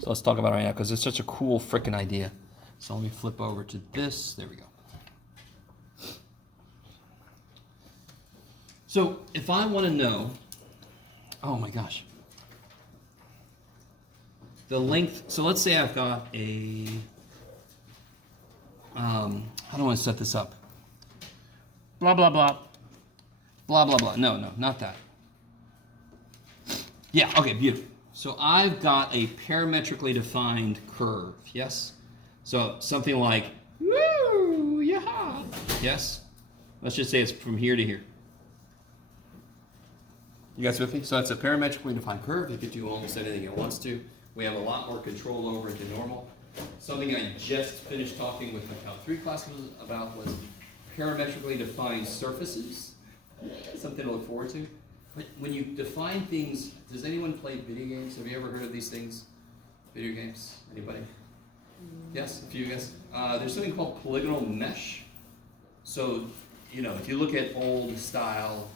So let's talk about it right now because it's such a cool freaking idea. So let me flip over to this. There we go. So if I want to know, oh my gosh, the length. So let's say I've got a, how do I want to set this up? Blah, blah, blah. Blah, blah, blah. No, not that. Yeah, okay, beautiful. So I've got a parametrically defined curve, yes? So something like, woo, yeah, yes? Let's just say it's from here to here. You guys with me? So that's a parametrically defined curve. It can do almost anything it wants to. We have a lot more control over it than normal. Something I just finished talking with my Calc 3 class about was parametrically defined surfaces. Something to look forward to. But when you define things, does anyone play video games? Have you ever heard of these things? Video games? Anybody? Yes, a few guys. There's something called polygonal mesh. So, you know, if you look at old style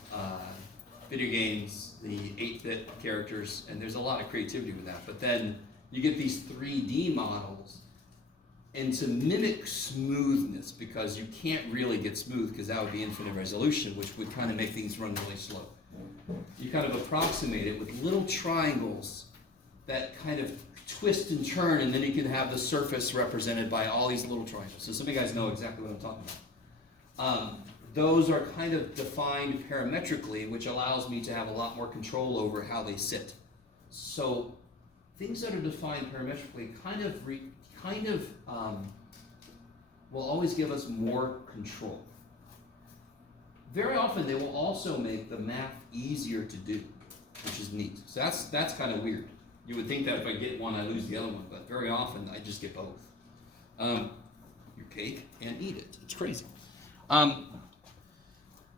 video games, the 8-bit characters, and there's a lot of creativity with that, but then you get these 3D models, and to mimic smoothness, because you can't really get smooth because that would be infinite resolution, which would kind of make things run really slow. You kind of approximate it with little triangles that kind of twist and turn, and then you can have the surface represented by all these little triangles. So some of you guys know exactly what I'm talking about. Those are kind of defined parametrically, which allows me to have a lot more control over how they sit. So things that are defined parametrically kind of will always give us more control. Very often they will also make the math easier to do, which is neat. So that's kind of weird. You would think that if I get one, I lose the other one, but very often I just get both. Your cake and eat it. It's crazy.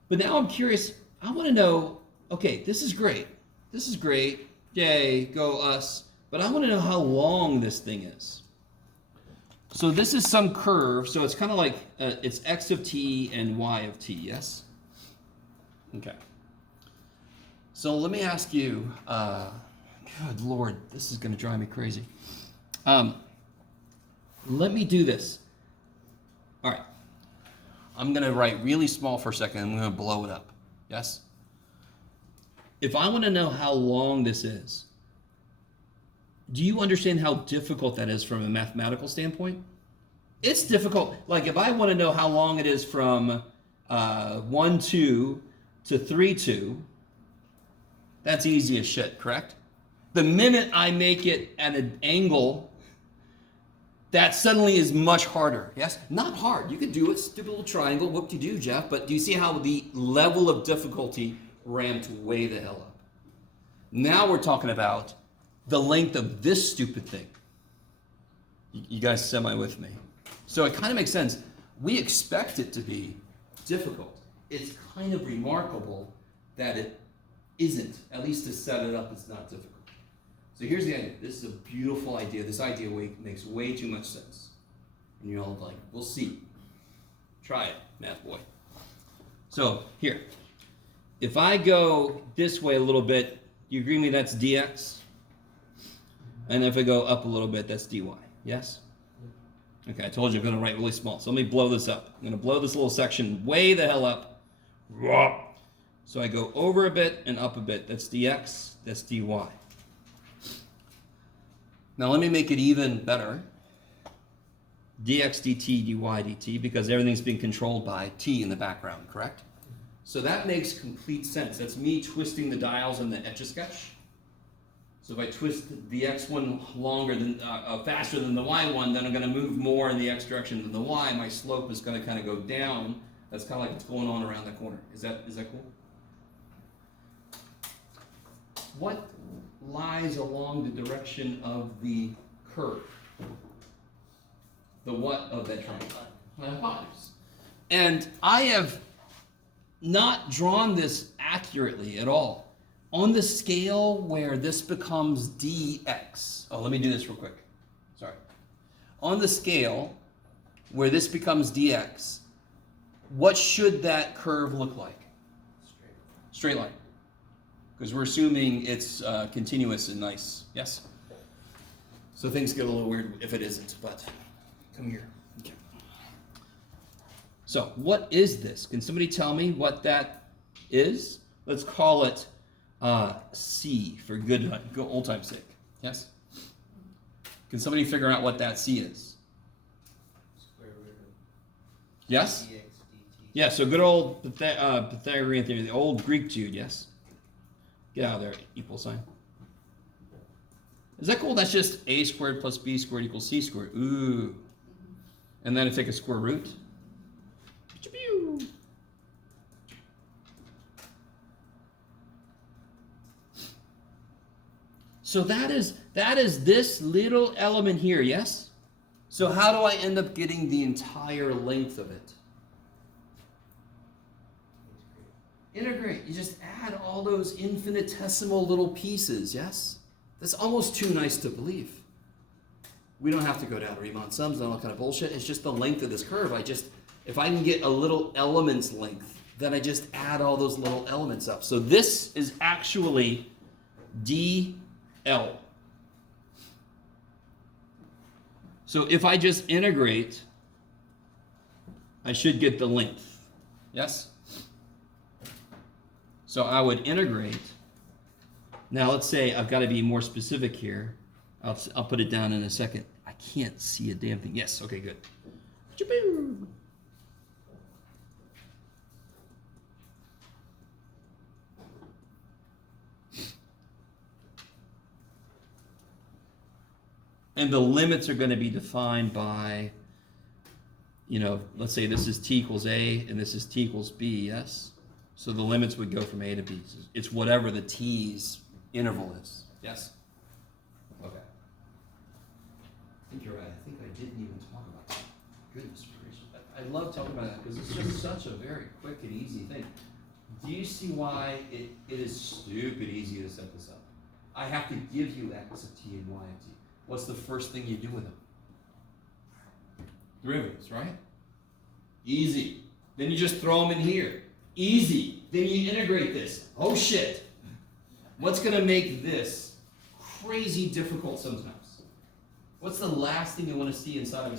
But now I'm curious. I want to know, okay, this is great. This is great. Yay, go us. But I want to know how long this thing is. So this is some curve. So it's kind of like it's x of t and y of t, yes? Okay. So let me ask you, good Lord, this is going to drive me crazy. Let me do this. All right. I'm going to write really small for a second. I'm going to blow it up. Yes? If I want to know how long this is, do you understand how difficult that is from a mathematical standpoint? It's difficult. Like if I want to know how long it is from 1, 2 to 3, 2, that's easy as shit, correct? The minute I make it at an angle, that suddenly is much harder. Yes? Not hard. You could do it. Stupid little triangle. What do you do, Jeff? But do you see how the level of difficulty ramped way the hell up? Now we're talking about the length of this stupid thing. You guys semi with me? So it kind of makes sense. We expect it to be difficult. It's kind of remarkable that it isn't. At least to set it up, it's not difficult. So here's the idea. This is a beautiful idea. This idea makes way too much sense. And you're all like, we'll see. Try it, math boy. So here, if I go this way a little bit, you agree with me that's dx? And if I go up a little bit, that's dy. Yes? Okay, I told you I'm going to write really small. So let me blow this up. I'm going to blow this little section way the hell up. So I go over a bit and up a bit. That's dx, that's dy. Now let me make it even better. Dx dt, dy dt, because everything's being controlled by t in the background, correct? So that makes complete sense. That's me twisting the dials in the Etch-a-Sketch. So if I twist the x one faster than the y one, then I'm going to move more in the x direction than the y. My slope is going to kind of go down. That's kind of like what's going on around the corner. Is that cool? What lies along the direction of the curve? The what of that triangle? My hypotenuse. And I have not drawn this accurately at all. On the scale where this becomes dx. Oh, let me do this real quick. Sorry. On the scale where this becomes dx, what should that curve look like? Straight line. Because we're assuming it's continuous and nice. Yes? So things get a little weird if it isn't, but come here. Okay. So what is this? Can somebody tell me what that is? Let's call it C for good old time's sake. Yes? Can somebody figure out what that C is? Square root of Yes? dx dt. Yeah, so good old Pythagorean theory, the old Greek Jude, yes? Get out of there, equal sign. Is that cool? That's just a squared plus b squared equals c squared. Ooh. And then I take a square root. So that is this little element here, yes? So how do I end up getting the entire length of it? Integrate. You just add all those infinitesimal little pieces, yes? That's almost too nice to believe. We don't have to go down Riemann sums and all kind of bullshit. It's just the length of this curve. If I can get a little element's length, then I just add all those little elements up. So this is actually dl. So if I just integrate, I should get the length. Yes? So I would integrate. Now let's say I've got to be more specific here. I'll put it down in a second. I can't see a damn thing. Yes, okay, good. And the limits are going to be defined by, let's say this is t equals a and this is t equals b, yes? So the limits would go from a to b. It's whatever the t's interval is. Yes? Okay. I think you're right. I think I didn't even talk about that. Goodness gracious. I love talking about that because it's just such a very quick and easy thing. Do you see why it is stupid easy to set this up? I have to give you x of t and y of t. What's the first thing you do with them? Derivatives, right? Easy. Then you just throw them in here. Easy. Then you integrate this. Oh shit. What's going to make this crazy difficult sometimes? What's the last thing you want to see inside of a,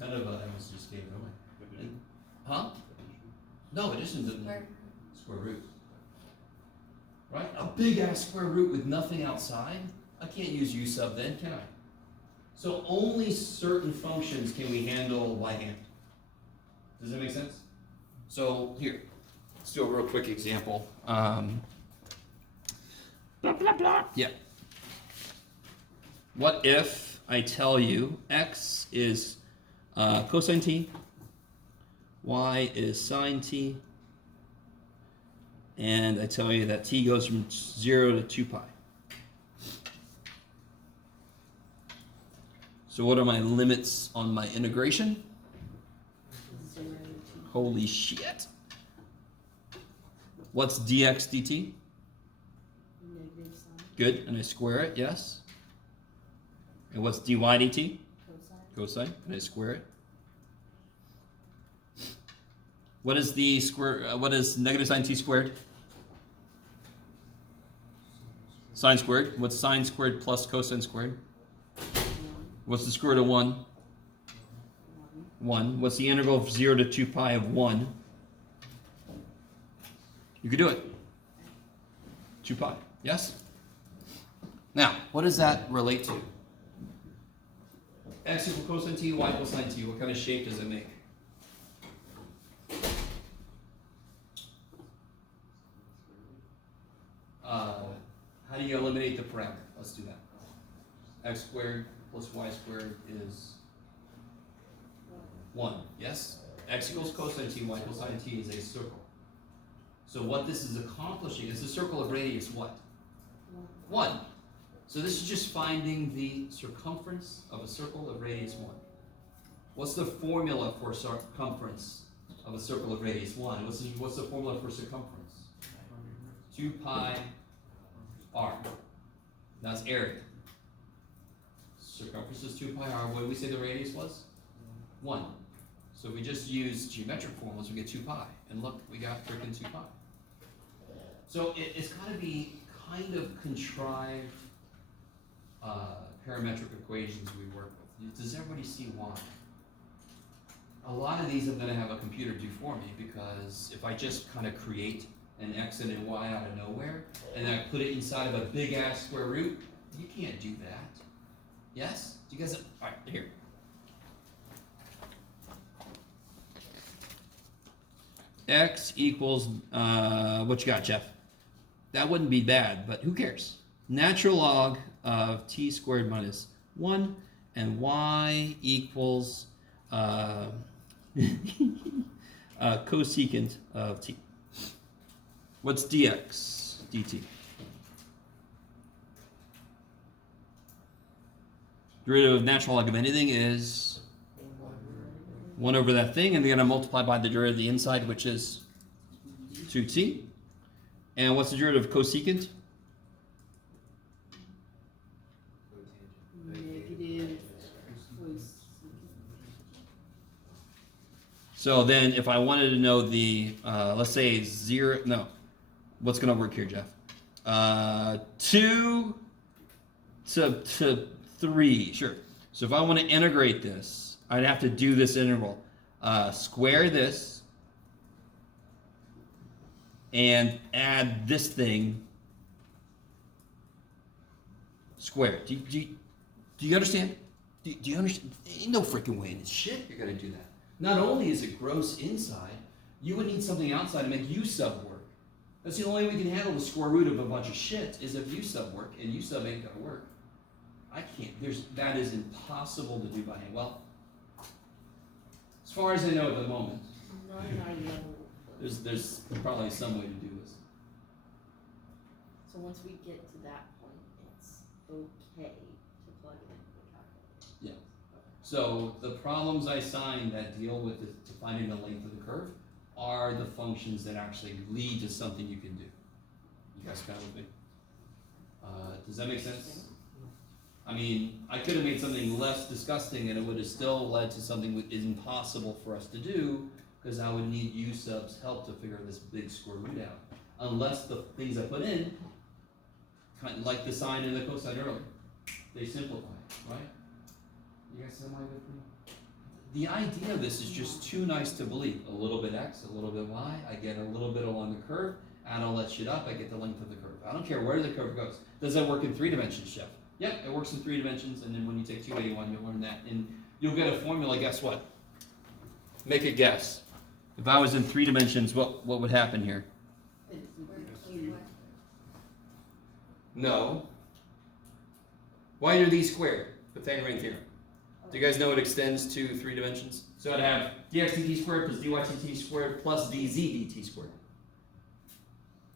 I almost just gave it away. Huh? No, addition doesn't. Square root. Right? A big ass square root with nothing outside? I can't use u sub then, can I? So only certain functions can we handle by hand. Does that make sense? So here, let's do a real quick example. Blah, blah, blah. Yeah. What if I tell you x is cosine t, y is sine t, and I tell you that t goes from 0 to 2 pi. So what are my limits on my integration? Holy shit. What's dx dt? Negative sign. Good, and I square it, yes. And what's dy dt? Cosine. Cosine, and I square it. What is the square? What is negative sine t squared? Sine squared. What's sine squared plus cosine squared? What's the square root of 1? 1. What's the integral of 0 to 2 pi of 1? You could do it. 2 pi. Yes? Now, what does that relate to? X equals cosine t, y equals sine t. What kind of shape does it make? How do you eliminate the parameter? Let's do that. X squared plus y squared is 1. Yes? X equals cosine t, y equals sine t is a circle. So what this is accomplishing is a circle of radius what? 1. So this is just finding the circumference of a circle of radius 1. What's the formula for circumference of a circle of radius 1? What's the formula for circumference? 2 pi r. That's area. Circumference is 2 pi r. What did we say the radius was? 1. So if we just use geometric formulas, we get 2 pi. And look, we got freaking 2 pi. So it's got to be kind of contrived parametric equations we work with. Does everybody see why? A lot of these I'm going to have a computer do for me, because if I just kind of create an x and a y out of nowhere, and then I put it inside of a big ass square root, you can't do that. Yes? Do you guys? All right, here. X equals, what you got, Jeff? That wouldn't be bad, but who cares? Natural log of t squared minus 1, and y equals cosecant of t. What's dx dt? Derivative of natural log of anything is 1 over that thing, and they're going to multiply by the derivative of the inside, which is 2t. And what's the derivative of cosecant? Negative cosecant. So then if I wanted to know the, let's say 0, no, what's going to work here, Jeff? 2 to 3, sure. So if I want to integrate this, I'd have to do this interval. Square this and add this thing squared. Do you understand? Do you understand? Ain't no freaking way in this shit you're going to do that. Not only is it gross inside, you would need something outside to make u sub work. That's the only way we can handle the square root of a bunch of shit, is if u sub work, and u sub ain't gonna work. I can't. That is impossible to do by hand. Well, as far as I know at the moment, Not in our level. there's probably some way to do this. So once we get to that point, it's okay to plug it into the calculator. Yeah. So the problems I signed that deal with to finding the length of the curve are the functions that actually lead to something you can do. You guys kind of with me? Does that make sense? I mean, I could have made something less disgusting and it would have still led to something that is impossible for us to do, because I would need u sub's help to figure this big square root out. Unless the things I put in, kind of like the sine and the cosine earlier, they simplify, right? You guys see my good for me? The idea of this is just too nice to believe. A little bit x, a little bit y, I get a little bit along the curve, add all that shit up, I get the length of the curve. I don't care where the curve goes. Does that work in 3 dimensions, Jeff? Yep, it works in 3 dimensions, and then when you take 281, you'll learn that, and you'll get a formula, guess what? Make a guess. If I was in 3 dimensions, what would happen here? It would be cubed. No. Why are these squared? Pythagorean theorem. Do you guys know it extends to 3 dimensions? So I'd have dx dt squared plus dy dt squared plus dz dt squared.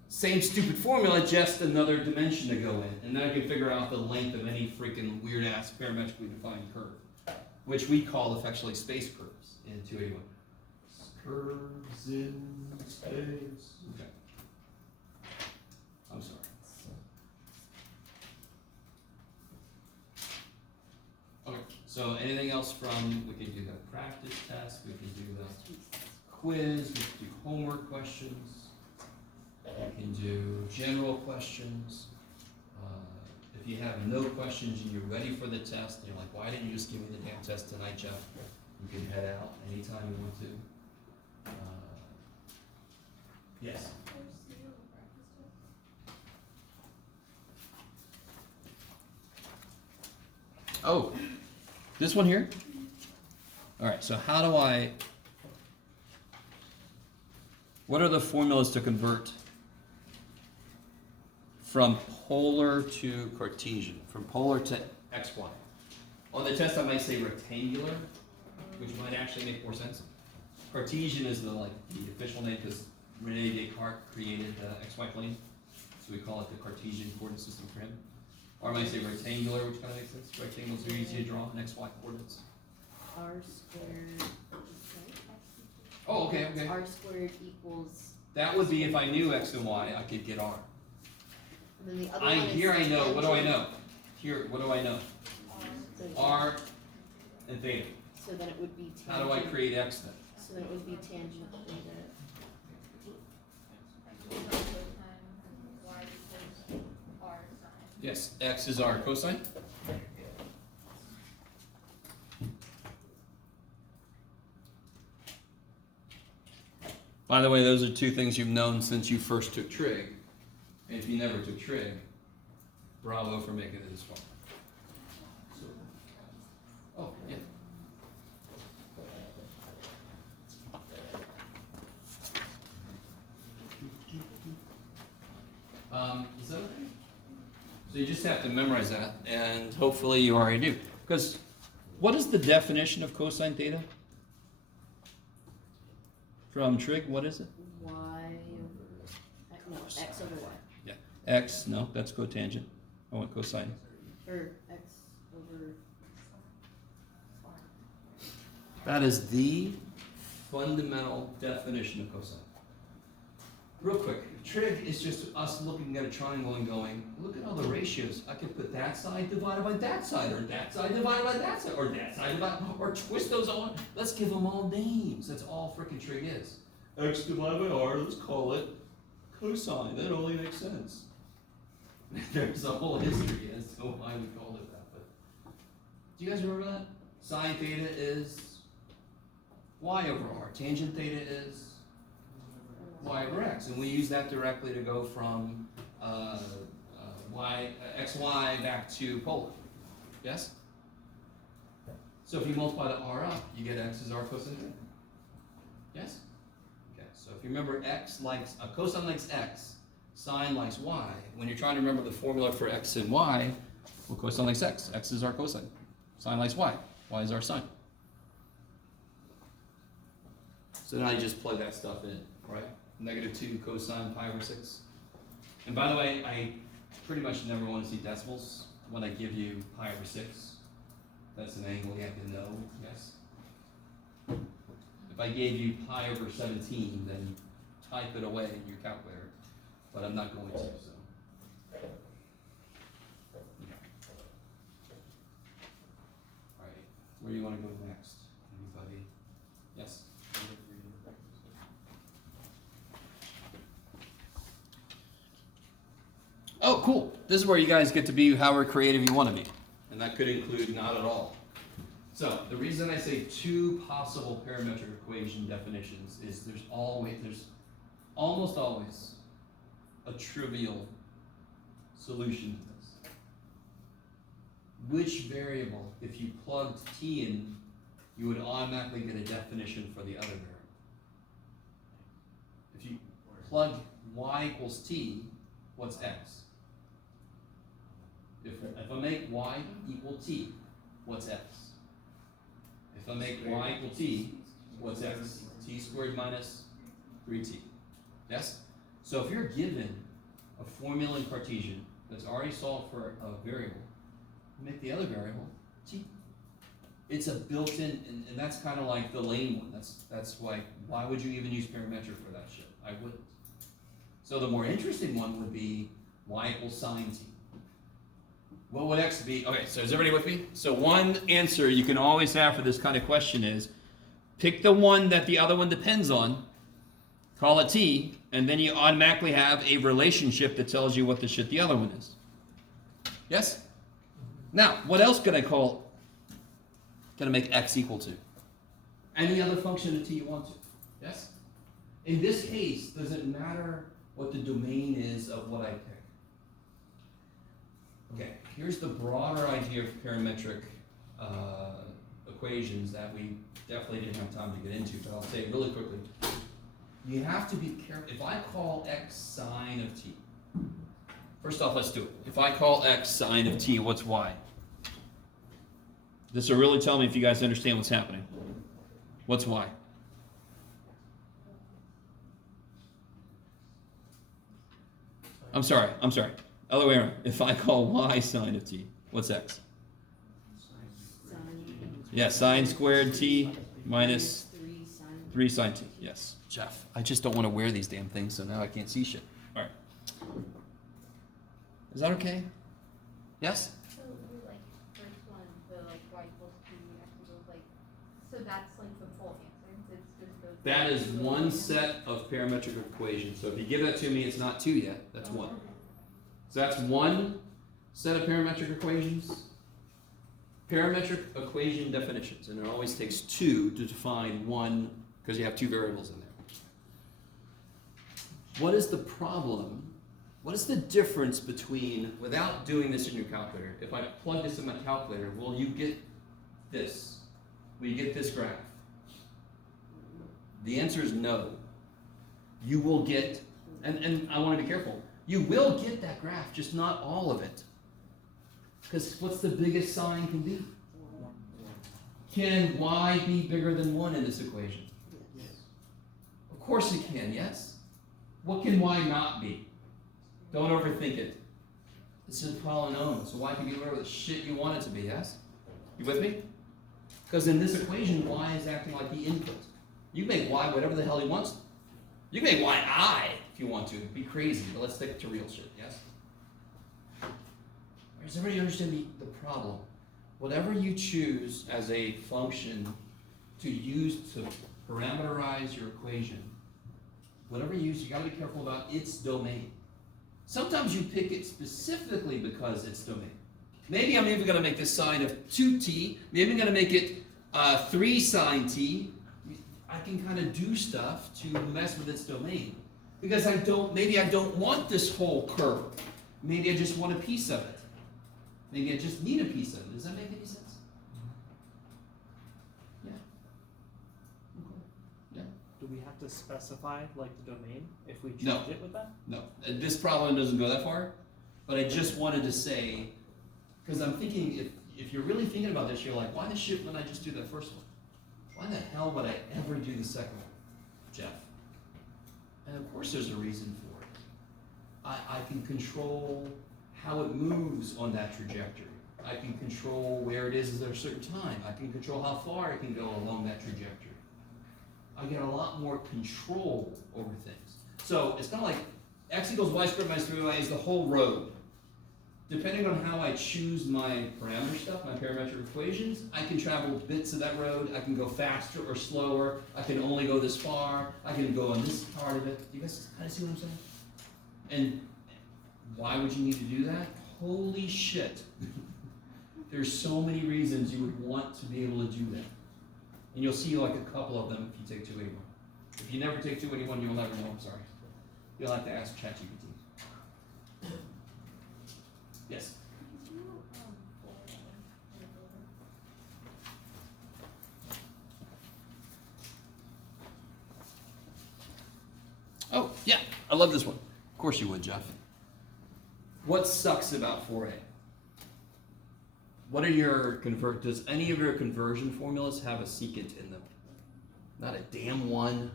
Same stupid formula, just another dimension to go in. And then I can figure out the length of any freaking weird-ass parametrically defined curve, which we call effectively space curves in 281. Curves in space. Okay. I'm sorry. Okay, so anything else from, we can do the practice test, we can do the quiz, we can do homework questions, we can do general questions. If you have no questions and you're ready for the test, and you're like, why didn't you just give me the damn test tonight, Jeff? You can head out anytime you want to. Yes? Oh, this one here? All right, so how do I, what are the formulas to convert from polar to Cartesian, from polar to XY? On the test I might say rectangular, which might actually make more sense. Cartesian is the official name because Rene Descartes created the XY plane, so we call it the Cartesian coordinate system for him. Or I might say rectangular, which kind of makes sense. Rectangles are easy to draw in XY coordinates. R squared. Oh, okay. R squared equals. That would be if I knew X and Y, I could get R. And then the other one is Here I know. What do I tangent. know? Here, what do I know? So, R and theta. so then it would be tangent. How do I create X then? So then it would be tangent theta. Yes, X is our cosine. By the way, those are two things you've known since you first took trig. And if you never took trig, bravo for making it this far. So, oh, yeah. Is that okay? So you just have to memorize that, and hopefully you already do. Because what is the definition of cosine theta? From trig, what is it? Y over, no, x over y, Yeah. X, no, that's cotangent. I want cosine. or x over, That is the fundamental definition of cosine. Real quick, trig is just us looking at a triangle and going, look at all the ratios. I could put that side divided by that side, or that side divided by that side, or that side divided, or twist those all. Let's give them all names. That's all frickin' trig is. X divided by r, let's call it cosine. That only makes sense. There's a whole history as to why we called it that. But do you guys remember that? Sine theta is y over r. Tangent theta is y over x, and we use that directly to go from xy back to polar. Yes? So if you multiply the r up, you get x is r cosine theta. Yes? Okay, so if you remember cosine likes x, sine likes y. When you're trying to remember the formula for x and y, well, cosine likes x. X is our cosine. Sine likes y. Y is our sine. So now you just plug that stuff in, right? -2 cosine pi over 6. And by the way, I pretty much never want to see decimals when I give you pi over 6. That's an angle you have to know, yes? If I gave you pi over 17, then type it away in your calculator, but I'm not going to, so. All right, where do you want to go next? Anybody? Yes? Oh, cool. This is where you guys get to be however creative you want to be. And that could include not at all. So, the reason I say two possible parametric equation definitions is there's almost always a trivial solution to this. Which variable, if you plugged t in, you would automatically get a definition for the other variable. If you plug y equals t, what's x? If I make y equal t, what's x? If I make y equal t, what's x? T squared minus 3t. Yes? So if you're given a formula in Cartesian that's already solved for a variable, make the other variable t. It's a built-in, and that's kind of like the lame one. That's why would you even use parametric for that shit? I wouldn't. So the more interesting one would be y equals sine t. What would x be? Okay, so is everybody with me? So one answer you can always have for this kind of question is, pick the one that the other one depends on, call it t, and then you automatically have a relationship that tells you what the shit the other one is. Yes? Now, what else can I call? Can I make x equal to? Any other function of t you want to. Yes? In this case, does it matter what the domain is of what I pick? Okay, here's the broader idea of parametric equations that we definitely didn't have time to get into, but I'll say it really quickly. You have to be careful. If I call x sine of t, first off, let's do it. If I call x sine of t, what's y? This will really tell me if you guys understand what's happening. What's y? I'm sorry. Other way around. If I call y sine of t, what's x? sine. Yeah, sine squared t minus 3 sine. 3 sine t. Yes. Jeff, I just don't want to wear these damn things, so now I can't see shit. All right. Is that okay? Yes? So like first one, the like y equals 2, x equals like, so that's like the full answer. It's just those. That is one set of parametric equations. So if you give that to me, it's not 2 yet. That's 1. So that's one set of parametric equations. Parametric equation definitions, and it always takes 2 to define one because you have 2 variables in there. what is the problem? What is the difference between, without doing this in your calculator, if I plug this in my calculator, will you get this? Will you get this graph? The answer is no. You will get, and I want to be careful, you will get that graph, just not all of it. Because what's the biggest sign can be? Can y be bigger than 1 in this equation? Yes. Of course it can, yes? What can y not be? Don't overthink it. It's a polynomial, so y can be whatever the shit you want it to be, yes? You with me? Because in this equation, y is acting like the input. You can make y whatever the hell he wants. You can make y I if you want to. Be crazy, but let's stick to real shit, yes? Does everybody understand the problem? Whatever you choose as a function to use to parameterize your equation, whatever you use, you gotta be careful about its domain. Sometimes you pick it specifically because it's domain. Maybe I'm even gonna make this sine of 2t, maybe I'm gonna make it 3 sine t. I can kind of do stuff to mess with its domain. Because maybe I don't want this whole curve. Maybe I just want a piece of it. Maybe I just need a piece of it. Does that make any sense? Yeah. Okay. Yeah. Do we have to specify like the domain if we change No. it with that? No, this problem doesn't go that far, but I just wanted to say, because I'm thinking, if you're really thinking about this, you're like, why the shit wouldn't I just do that first one? Why the hell would I ever do the second one, Jeff? And of course there's a reason for it. I can control how it moves on that trajectory. I can control where it is at a certain time. I can control how far it can go along that trajectory. I get a lot more control over things. So it's kind of like x equals y squared minus 3y is the whole road. Depending on how I choose my parameter stuff, my parametric equations, I can travel bits of that road. I can go faster or slower. I can only go this far. I can go on this part of it. Do you guys kind of see what I'm saying? And why would you need to do that? Holy shit. There's so many reasons you would want to be able to do that. And you'll see like a couple of them if you take 281. If you never take 281, you'll never know, I'm sorry. You'll have to ask ChatGPT. Yes? Could you, forward that in the builder? Oh, yeah, I love this one. Of course you would, Jeff. What sucks about 4a? What are your does any of your conversion formulas have a secant in them? Not a damn one.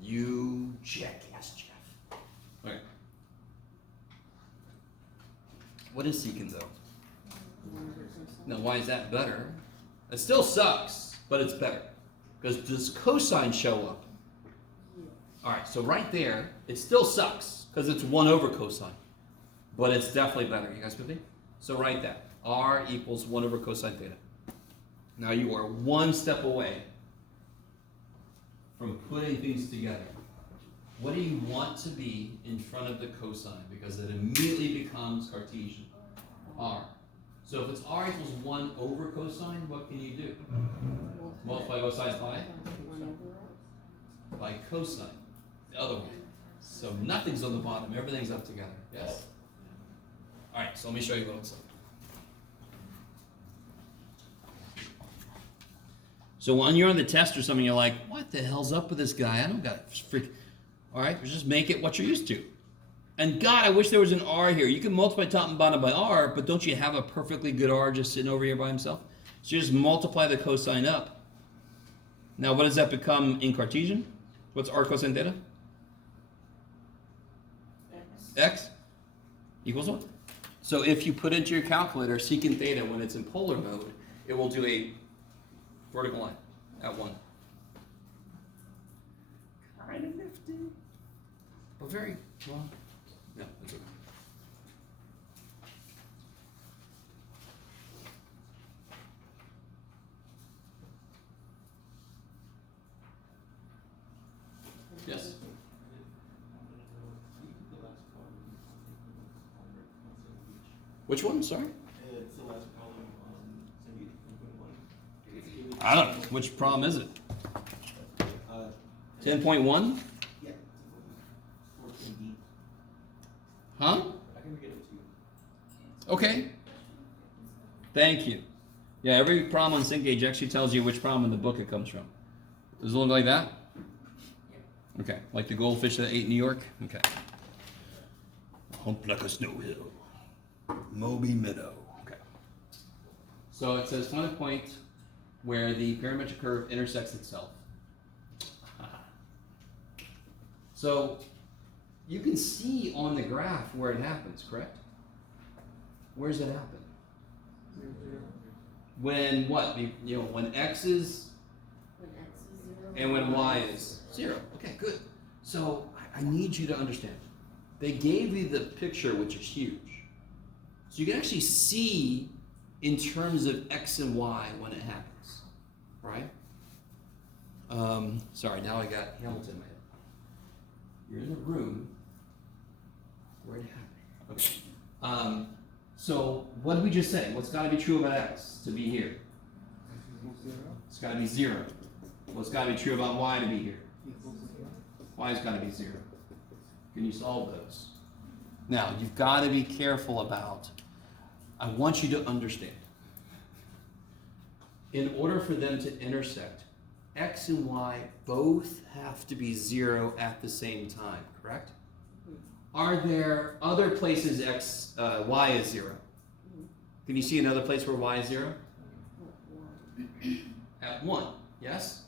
You jackass, Jeff. Okay. What is secant though? Now why is that better? It still sucks, but it's better. Because does cosine show up? Alright, so right there, it still sucks, because it's 1 over cosine. But it's definitely better. You guys with me? So write that. R equals 1 over cosine theta. Now you are one step away from putting things together. What do you want to be in front of the cosine? Because it immediately becomes Cartesian. R. So if it's R equals 1 over cosine, what can you do? Multiply both sides by cosine. The other way. So nothing's on the bottom, everything's up together. Yes? Alright, so let me show you what it looks like. So when you're on the test or something, you're like, what the hell's up with this guy? I don't got a freak. Alright, just make it what you're used to. And God, I wish there was an R here. You can multiply top and bottom by R, but don't you have a perfectly good R just sitting over here by himself? So you just multiply the cosine up. Now what does that become in Cartesian? What's R cosine theta? X equals 1. So if you put into your calculator secant theta when it's in polar mode, it will do a vertical line at 1. Kind of nifty. But very, well, no, it's okay. Yes? Which one? Sorry? It's the last problem on 10.1. I don't know. Which problem is it? Uh, 10.1? yeah. Okay. Thank you. Yeah, every problem on Cengage actually tells you which problem in the book it comes from. Does it look like that? Okay, like the goldfish that ate New York? Okay. Hump like a snow hill. Moby Meadow. Okay. So it says find a point where the parametric curve intersects itself. So you can see on the graph where it happens, correct? Where does it happen? When what? You know, when x is When x is 0. and when y is 0. Okay, good. So I need you to understand. They gave you the picture, which is huge. So you can actually see in terms of x and y when it happens, right? Sorry, now I got Hamilton in my head. You're in the room where it happened. Okay. So what did we just say? What's got to be true about x to be here? It's got to be 0. What's got to be true about y to be here? Y's got to be 0. Can you solve those? Now, you've got to be careful about, I want you to understand. In order for them to intersect, x and y both have to be 0 at the same time, correct? Are there other places y is 0? Can you see another place where y is 0? At 1, yes?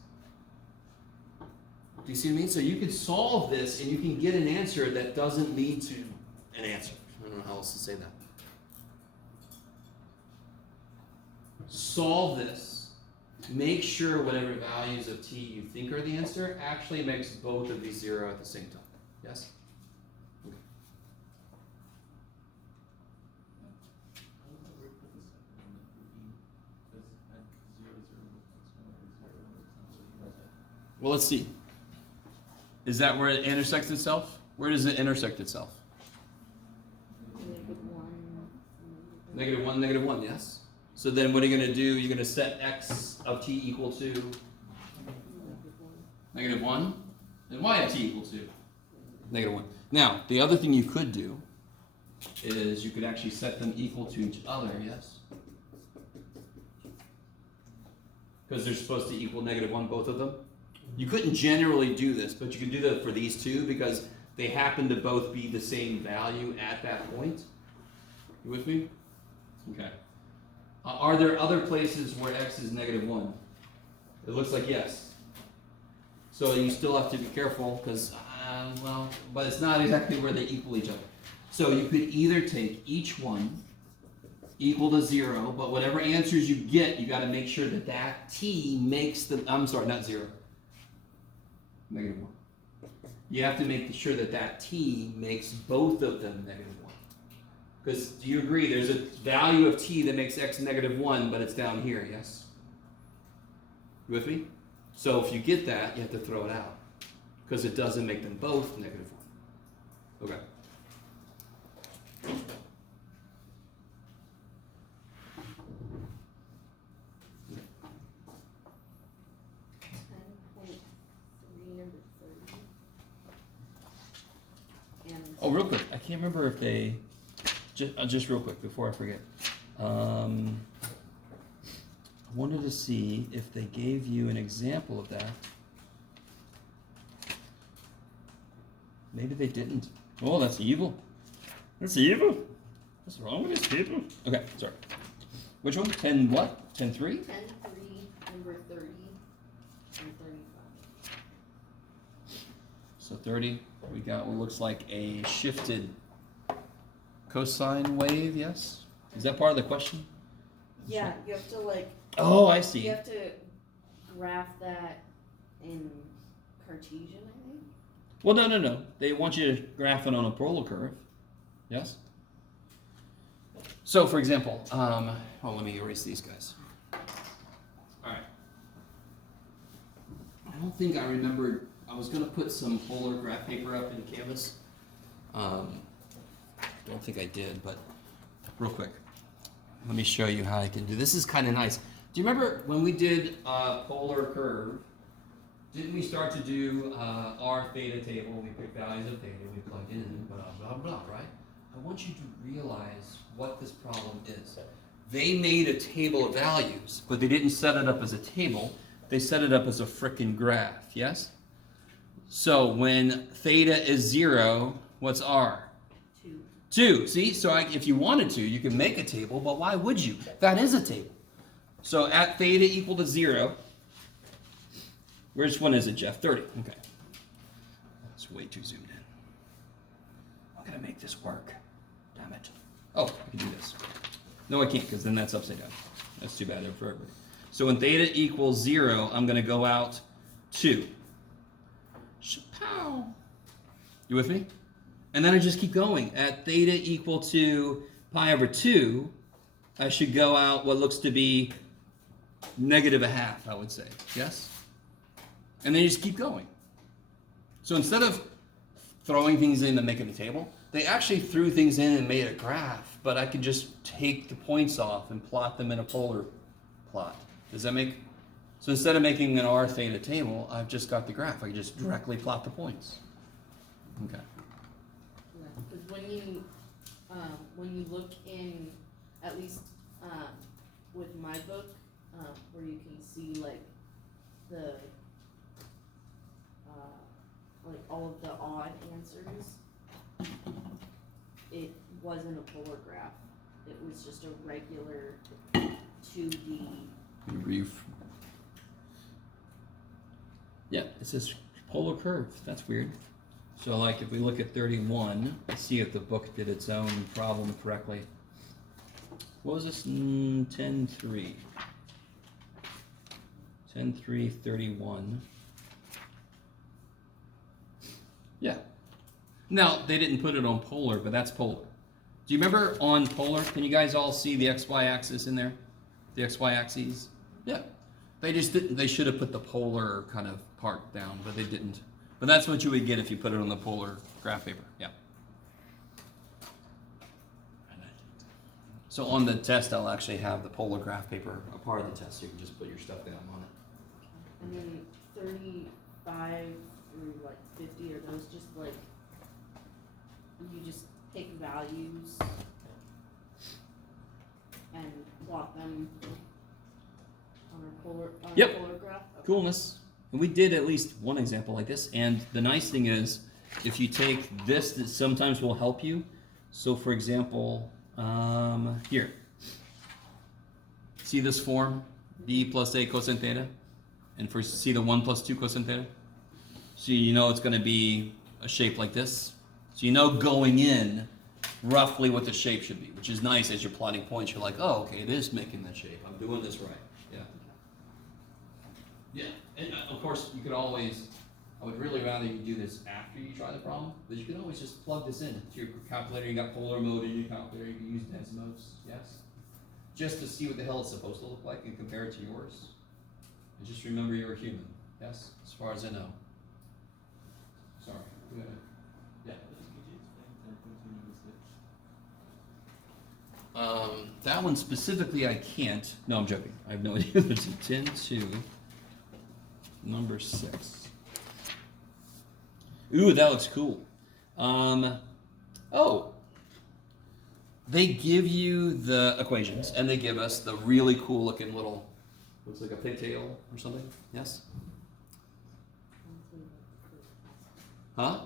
Do you see what I mean? So you can solve this and you can get an answer that doesn't lead to an answer. I don't know how else to say that. Solve this. Make sure whatever values of t you think are the answer actually makes both of these 0 at the same time. Yes? Okay. Well, let's see. Is that where it intersects itself? Where does it intersect itself? -1. -1, -1, yes? So then what are you going to do? You're going to set x of t equal to -1, and y of t equal to -1. Now, the other thing you could do is you could actually set them equal to each other, yes? Because they're supposed to equal -1, both of them. You couldn't generally do this, but you can do that for these two because they happen to both be the same value at that point. You with me? Okay. Are there other places where x is -1? It looks like yes. So you still have to be careful because, well, but it's not exactly where they equal each other. So you could either take each one equal to 0, but whatever answers you get, you got to make sure that that t makes the, I'm sorry, not 0. -1. You have to make sure that that t makes both of them -1. Because do you agree there's a value of t that makes x -1, but it's down here, yes? You with me? So if you get that, you have to throw it out. Because it doesn't make them both -1. Okay. Oh, real quick, I can't remember if they, just real quick before I forget. I wanted to see if they gave you an example of that. Maybe they didn't. Oh, that's evil. That's evil. What's wrong with these people? Okay, sorry. Which one? 10 what? 10-3? 10, 3, number 30, and 35. So 30, we got what looks like a shifted cosine wave, yes? Is that part of the question? Yeah, you have to like, Oh, I you see. have to graph that in Cartesian, I think. Well, no. They want you to graph it on a polar curve. Yes? So, for example, let me erase these guys. All right. I don't think I remembered. I was going to put some polar graph paper up in Canvas. Don't think I did, but real quick. Let me show you how I can do this. This is kind of nice. Do you remember when we did polar curve? Didn't we start to do our theta table? We picked values of theta, we plugged in, blah, blah, blah, right? I want you to realize what this problem is. They made a table of values, but they didn't set it up as a table. They set it up as a frickin' graph, yes? So when theta is 0, what's r? 2. 2. See? So if you wanted to, you could make a table, but why would you? That is a table. So at theta equal to 0, which one is it, Jeff? 30. Okay. It's way too zoomed in. I'm going to make this work. Damn it. Oh, I can do this. No, I can't, because then that's upside down. That's too bad for everybody. So when theta equals 0, I'm going to go out 2. Chapow. You with me? And then I just keep going. At theta equal to pi over 2, I should go out what looks to be -1/2, I would say. Yes? And then you just keep going. So instead of throwing things in and making a table, they actually threw things in and made a graph, but I could just take the points off and plot them in a polar plot. Does that make? So instead of making an r theta table, I've just got the graph. I can just directly plot the points. Okay. Yeah, because when you look in, at least with my book, where you can see like the like all of the odd answers, it wasn't a polar graph. It was just a regular 2D. Yeah, it says polar curve. That's weird. So like if we look at 31, let's see if the book did its own problem correctly. What was this? 10.3. 10.3.31. Yeah. Now, they didn't put it on polar, but that's polar. Do you remember on polar, can you guys all see the XY axis in there? The XY axes? Yeah. They just didn't, they should have put the polar kind of part down, but they didn't. But that's what you would get if you put it on the polar graph paper, yeah. So on the test, I'll actually have the polar graph paper a part of the test, so you can just put your stuff down on it. And then 35 through like 50 are those just like, you just take values and plot them on a polar, Yep. polar graph? Okay. Coolness. And we did at least one example like this. And the nice thing is, if you take this, that sometimes will help you. So for example, here. See this form? B plus A cosine theta? And see the 1 plus 2 cosine theta? So you know it's going to be a shape like this. So you know going in roughly what the shape should be, which is nice as you're plotting points. You're like, oh, okay, it is making that shape. I'm doing this right. Yeah. Yeah, and of course, you could always, I would really rather you do this after you try the problem, but you can always just plug this in to your calculator. You got polar mode in your calculator, you can use Desmos, yes? Just to see what the hell it's supposed to look like and compare it to yours. And just remember you're a human, yes? As far as I know. Sorry, go ahead. Yeah. That one specifically I can't. No, I'm joking. I have no idea. There's a 10 to number 6. Ooh, that looks cool. Oh, they give you the equations, and they give us the really cool looking little, looks like a pigtail or something. Yes? Huh?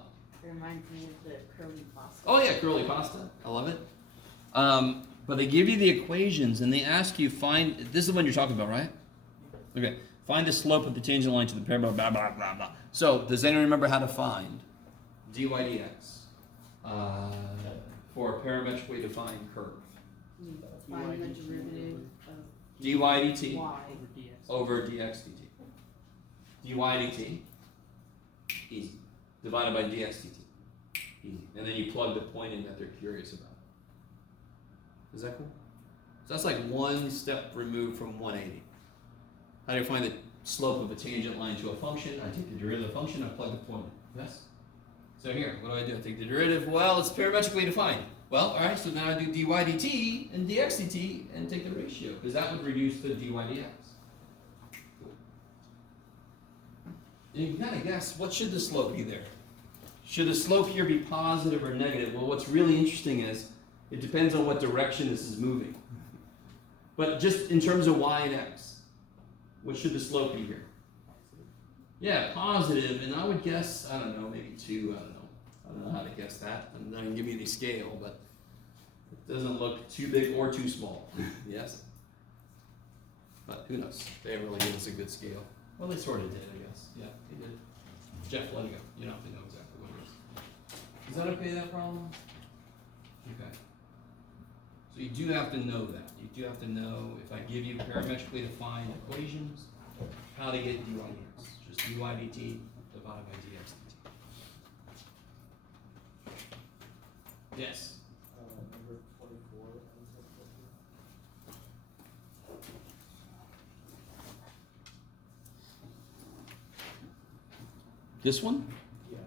It reminds me of the curly pasta. Oh yeah, curly pasta. I love it. But they give you the equations, and they ask you find. This is the one you're talking about, right? Okay. Find the slope of the tangent line to the parabola. Blah blah blah blah. So, does anyone remember how to find dy dx for a parametrically defined curve? You find the derivative of dy dt y. over dx dt. dy dt, easy. Divided by dx dt, easy. And then you plug the point in that they're curious about. Is that cool? So that's like one step removed from 180. How do you find the slope of a tangent line to a function? I take the derivative of the function, I plug the point in. Yes? So here, what do? I take the derivative. Well, it's parametrically defined. Well, all right, so now I do dy dt and dx dt and take the ratio, because that would reduce to dy dx. Cool. And you can kind of guess, what should the slope be there? Should the slope here be positive or negative? Well, what's really interesting is it depends on what direction this is moving. But just in terms of y and x, what should the slope be here? Yeah, positive, and I would guess, I don't know, maybe 2, I don't know. I don't know how to guess that, and then give me the scale, but it doesn't look too big or too small. Yes? But who knows? They didn't really give us a good scale. Well, they sort of did, I guess. Yeah, they did. Jeff, let it go. You don't have to know exactly what it is. Is that okay, that problem? Okay. So you do have to know that. You do have to know, if I give you parametrically defined equations, how to get dy dx. Just dy dt divided by dx dt. Yes? Number 24. This one? Yeah.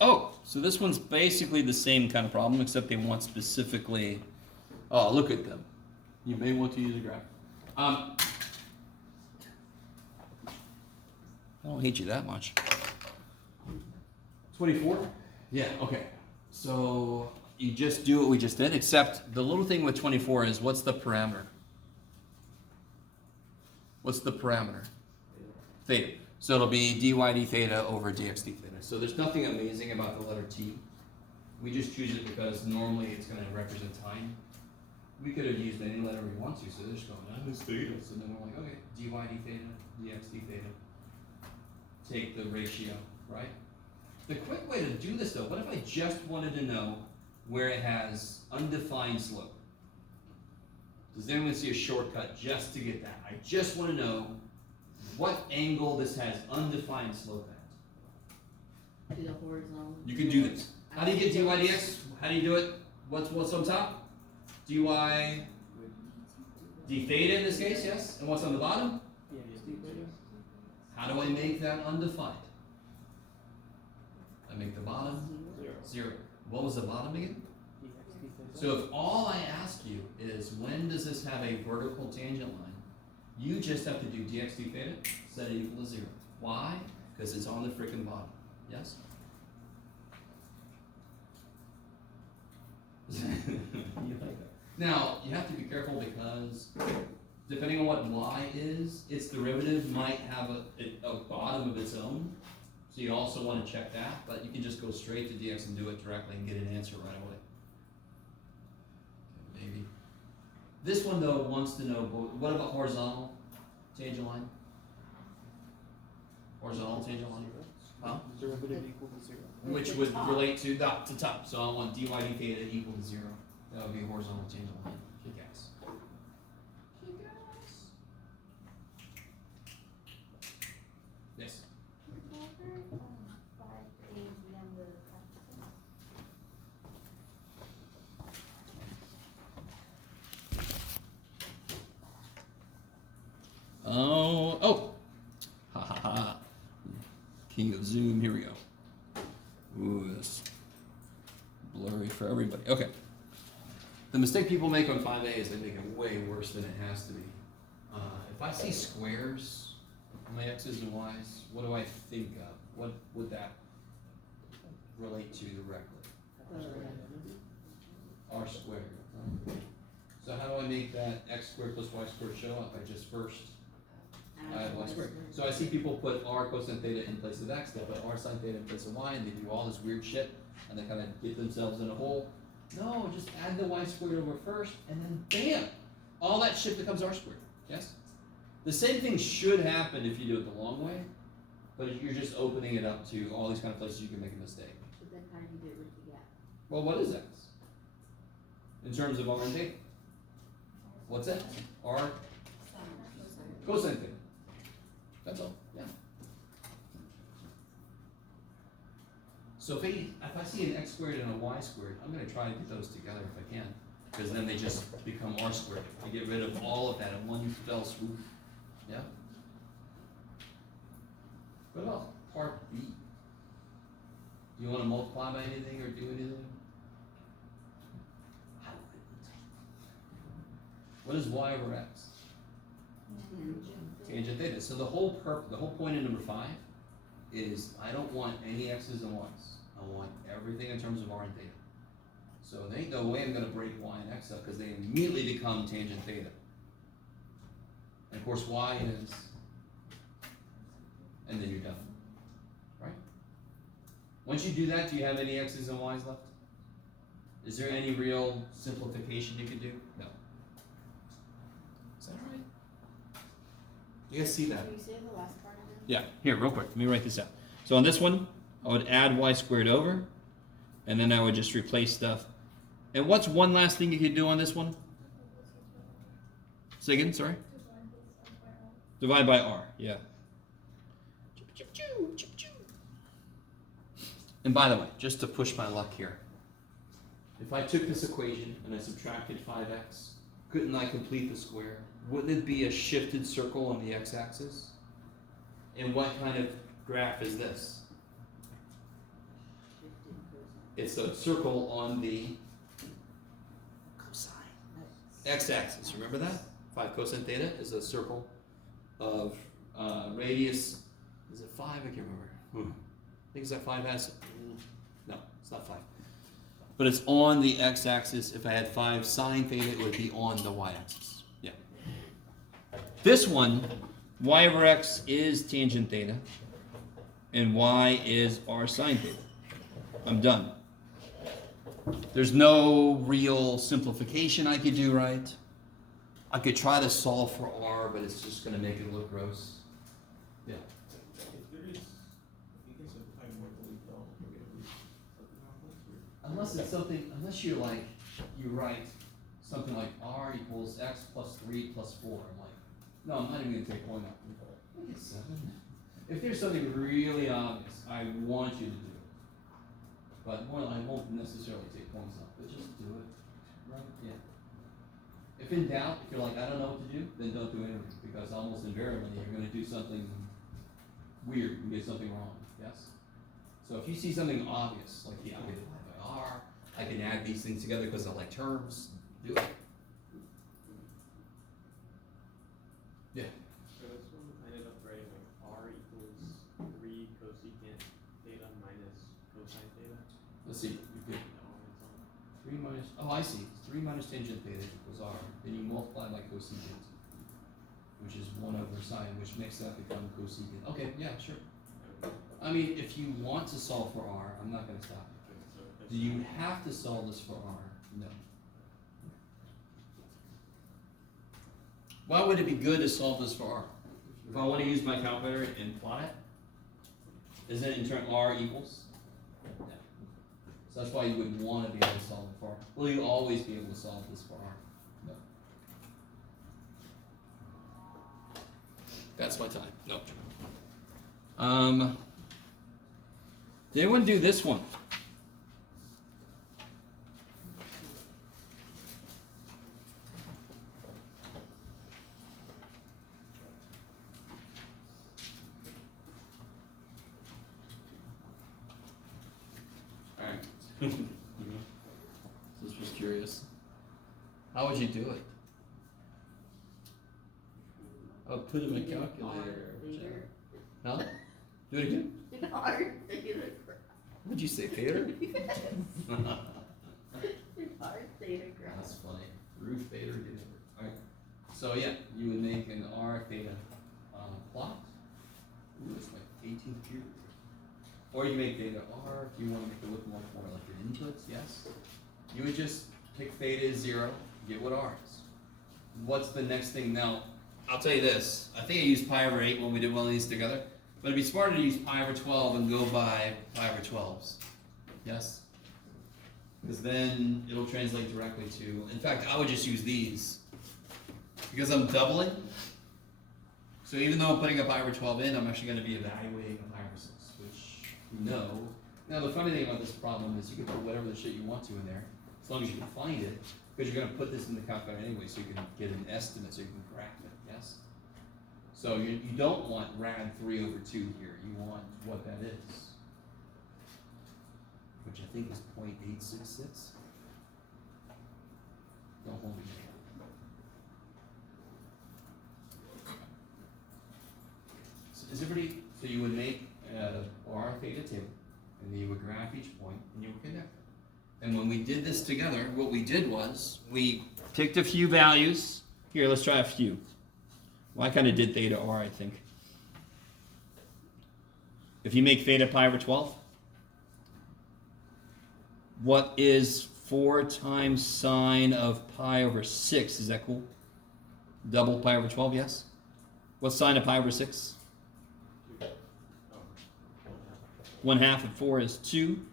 Oh, so this one's basically the same kind of problem, except they want specifically. Oh, look at them. You may want to use a graph. I don't hate you that much. 24? Yeah, okay. So you just do what we just did, except the little thing with 24 is what's the parameter? What's the parameter? Theta. So it'll be dy d theta over dx d theta. So there's nothing amazing about the letter t. We just choose it because normally it's going to represent time. We could have used any letter we want to, so they're just going, this theta. So then we're like, okay, dy d theta, dx d theta. Take the ratio, right? The quick way to do this though, what if I just wanted to know where it has undefined slope? Does anyone see a shortcut just to get that? I just want to know what angle this has undefined slope at. Do the horizontal. You can do this. How do you get dy dx? How do you do it? What's on top? dy d theta in this case, yes? And what's on the bottom? Yeah, just do theta. How do I make that undefined? I make the bottom 0. What was the bottom again? dx d theta. So if all I ask you is when does this have a vertical tangent line, you just have to do dx d theta, set it equal to 0. Why? Because it's on the freaking bottom. Yes? You like that? Now, you have to be careful because depending on what y is, its derivative might have a bottom of its own. So you also want to check that, but you can just go straight to dx and do it directly and get an answer right away. Maybe. This one though wants to know, what about horizontal tangent line? Horizontal tangent line? Huh? Derivative equal to 0. Which would relate to the top. So I want dy d theta equal to 0. That would be horizontal tangent line. Kick ass. Kick ass. Yes. Oh. Ha ha ha. King of Zoom, here we go. Ooh, this blurry for everybody. Okay. The mistake people make on 5A is they make it way worse than it has to be. If I see squares on my x's and y's, what do I think of? What would that relate to directly? R squared. So how do I make that x squared plus y squared show up? I just first add y squared. So I see people put r cosine theta in place of x, they put r sine theta in place of y, and they do all this weird shit, and they kind of get themselves in a hole. No, just add the y squared over first, and then bam! All that shit becomes r squared. Yes? The same thing should happen if you do it the long way, but you're just opening it up to all these kind of places you can make a mistake. But then how do you get rid of the gap? Well, what is x? In terms of r and theta? What's x? R cosine theta. That's all. Yeah. So if I see an x squared and a y squared, I'm going to try to get those together if I can, because then they just become r squared. I get rid of all of that in one fell swoop. Yeah. What about part B? Do you want to multiply by anything or do anything? What is y over x? Tangent theta. So the whole point in number 5 is I don't want any x's and y's. I want everything in terms of r and theta. So there ain't no way I'm going to break y and x up because they immediately become tangent theta. And of course y is, and then you're done, right? Once you do that, do you have any x's and y's left? Is there any real simplification you can do? No. Is that all right? You guys see that? Can you say the last part again? Yeah, here, real quick, let me write this out. So on this one, I would add y squared over, and then I would just replace stuff. And what's one last thing you could do on this one? Say again, sorry? Divide by r, yeah. And by the way, just to push my luck here, if I took this equation and I subtracted 5x, couldn't I complete the square? Wouldn't it be a shifted circle on the x-axis? And what kind of graph is this? It's a circle on the cosine x-axis. Remember that? 5 cosine theta is a circle of radius. Is it 5? I can't remember. I think it's that 5 has. No, it's not 5. But it's on the x-axis. If I had 5 sine theta, it would be on the y-axis. Yeah. This one, y over x is tangent theta, and y is r sine theta. I'm done. There's no real simplification I could do, right? I could try to solve for r, but it's just going to make it look gross. Yeah. If there is, if you can simplify more, but we don't, we're gonna be something complex, or? Unless it's something, unless you're like, you write something like r equals x plus 3 plus 4. I'm like, no, I'm not even going to take point out. Look at 7. If there's something really obvious, I want you to do it. But I won't necessarily take points out, but just do it. Right? Yeah. If in doubt, if you're like, I don't know what to do, then don't do anything, because almost invariably you're going to do something weird and get something wrong. Yes? So if you see something obvious, like, yeah, I can divide by r, I can add these things together because I like terms, do it. Yeah. So this one, I ended up writing like r equals 3 cosecant theta minus cosine theta. Let's see. You could That one is on. 3 minus, oh, I see. 3 minus tangent theta equals r. Then you multiply by cosecant, which is 1 over sine, which makes that become cosecant. Okay, yeah, sure. I mean, if you want to solve for r, I'm not going to stop you. Okay, so Do you have to solve this for r? No. Why would it be good to solve this for r? If I want to use my calculator and plot it, isn't it in turn r equals? No. So that's why you would want to be able to solve it for r. Will you always be able to solve this for r? No. That's my time. No. Did anyone do this one? Alright. This was curious. How would you do it? I would put it in a calculator. Huh? Do it again? R theta graph. What'd you say, theater? R theta graph. That's funny. Roof theta or Alright. So yeah, you would make an R theta plot. Ooh, it's like 18th period. Or you make theta R if you want to make it look more like your inputs, yes. You would just pick theta is 0, get what R is. What's the next thing? Now, I'll tell you this. I think I used pi over 8 when we did one of these together. But it'd be smarter to use pi over 12 and go by pi over 12s. Yes? Because then it'll translate directly to, in fact, I would just use these. Because I'm doubling. So even though I'm putting a pi over 12 in, I'm actually going to be evaluating a pi over 6, which you know. Now the funny thing about this problem is you can put whatever the shit you want to in there, as long as you can find it, because you're going to put this in the calculator anyway, so you can get an estimate, so you can graph it, yes? So you don't want rad 3 over 2 here, you want what that is, which I think is 0.866. Don't hold me to that. So is everybody, so you would make And when we did this together, what we did was we picked a few values. Here, let's try a few. Well, I kind of did theta r, I think. If you make theta pi over 12, what is 4 times sine of pi over 6? Is that cool? Double pi over 12, yes? What's sine of pi over 6? 1/2 of 4 is 2.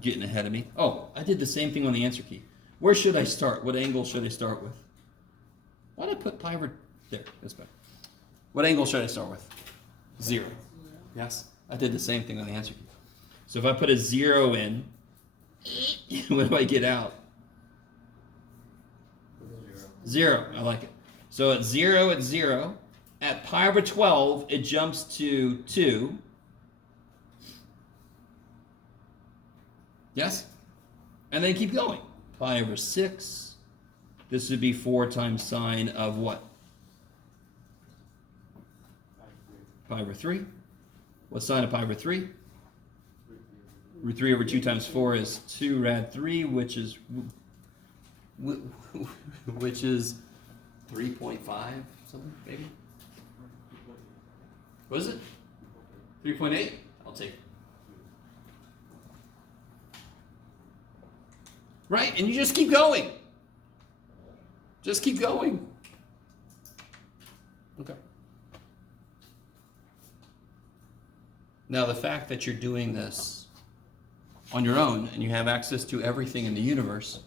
Getting ahead of me. Oh, I did the same thing on the answer key. Where should I start? What angle should I start with? Why did I put pi over... There, this way. What angle should I start with? 0. Yes? I did the same thing on the answer key. So if I put a 0 in, what do I get out? 0. I like it. So at 0, it's 0. At pi over 12, it jumps to 2. Yes? And then keep going. Pi over 6. This would be 4 times sine of what? Pi over 3. What's sine of pi over 3? Root 3 over 2 times 4 is 2 rad 3, which is 3.5 something, maybe? What is it? 3.8? I'll take it. Right? And you just keep going. Just keep going. Okay. Now, the fact that you're doing this on your own and you have access to everything in the universe,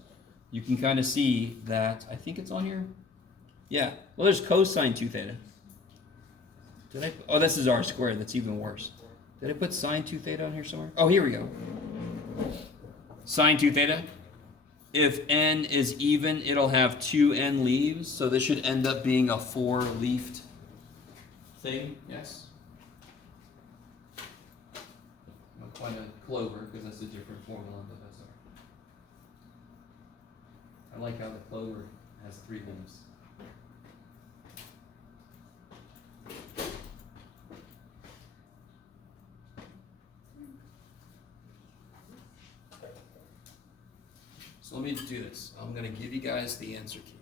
you can kind of see that, I think it's on here. Yeah. Well, there's cosine 2 theta. Did I? Oh, this is r squared. That's even worse. Did I put sine 2 theta on here somewhere? Oh, here we go. Sine 2 theta. If n is even, it'll have 2n leaves, so this should end up being a 4-leafed thing. Yes? Not quite a clover, because that's a different formula, but that's all right. I like how the clover has 3 limbs. So let me do this. I'm going to give you guys the answer key.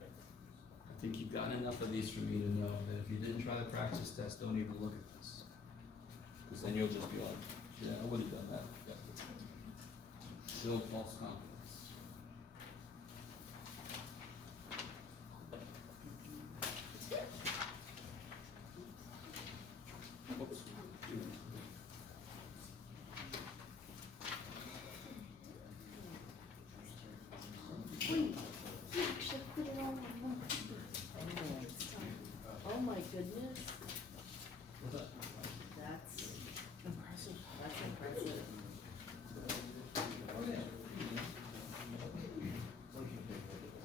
I think you've gotten enough of these for me to know that if you didn't try the practice test, don't even look at this. Because then you'll just be like, yeah, I would have done that. Still false confidence. Whoops. Oh my goodness. What's that? That's impressive. That's impressive.